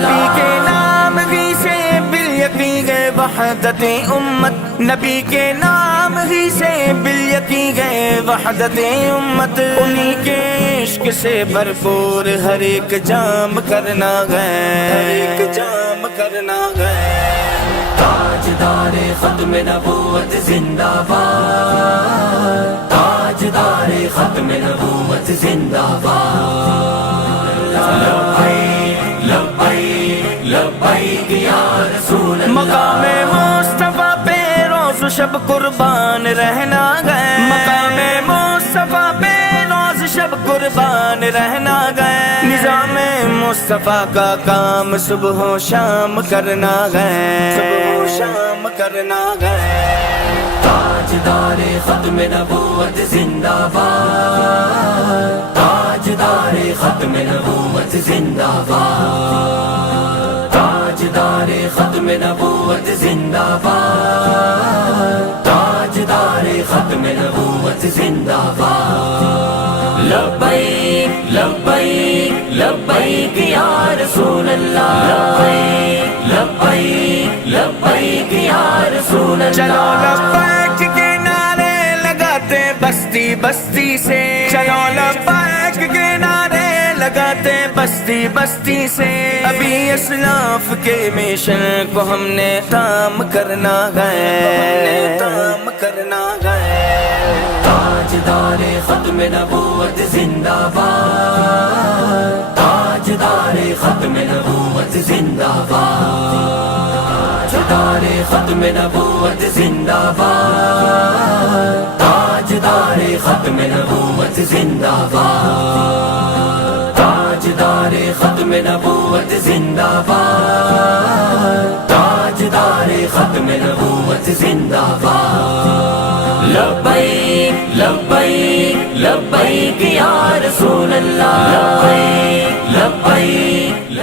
نبی کے نام ہی سے بالیقین گئے وحدت امت، نبی کے نام ہی سے بالیقین گئے وحدت امت، انہی کے عشق سے بھرپور ہر ایک جام کرنا گئے، ہر ایک جام کرنا گئے۔ تاجدار ختم نبوت زندہ باد، تاجدار ختم نبوت زندہ باد۔ لبیک لبیک لبیک یا رسول اللہ، مقام مصطفیٰ پہ روز و شب قربان رہنا گئے، مقام مصطفیٰ پہ روز شب قربان رہنا گئے، نظام مصطفیٰ کا کام صبح و شام کرنا گئے، صبح و شام کرنا گئے۔ تاجدار ختم نبوت زندہ باد، تاجدار ختم نبوت زندہ باد، تاجدار ختم نبوت زندہ باد، تاجدار ختم نبوت زندہ باد۔ لبیک لبیک لبیک یا رسول اللہ، لبیک لبیک لبیک یا رسول اللہ۔ چلو لبیک کے نعرے لگاتے بستی بستی سے، چلو لبیک کے نعرے لگاتے بستی بستی سے، ابھی اسلاف کے مشن کو ہم نے تام کرنا گئے، تام کرنا گئے۔ تاجدار ختم نبوت زندہ باد، تاجدار ختم نبوت زندہ باد، تاجدار ختم نبوت زندہ باد، تاجدار ختم نبوت زندہ باد، تاجدار ختم نبوت زندہ باد، تاجدار ختم نبوت زندہ باد۔ لبیک لبیک لبیک یا رسول اللہ، لبیک لبیک